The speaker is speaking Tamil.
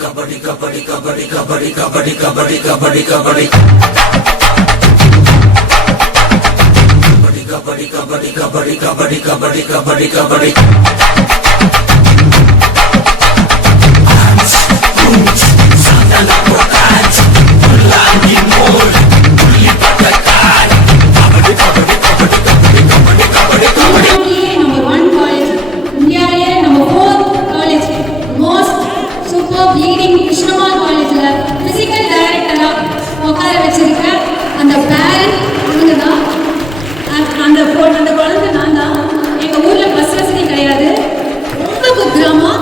Kabaddi kabaddi kabaddi kabaddi kabaddi kabaddi kabaddi kabaddi kabaddi kabaddi kabaddi kabaddi kabaddi kabaddi kabaddi Santana Pokat Ulandi Mol Uli Patakai Kabaddi kabaddi kabaddi kabaddi kabaddi kabaddi kabaddi Number 1 college, India number 4 college, most superb leading Krishnamal college la physical director உட்கார வச்சிருக்க அந்த பேரண்ட் அவங்க தான். அந்த குழந்தை நான் தான். எங்கள் ஊரில் பஸ் வசதி கிடையாது, ரொம்ப குக்கிராமம்.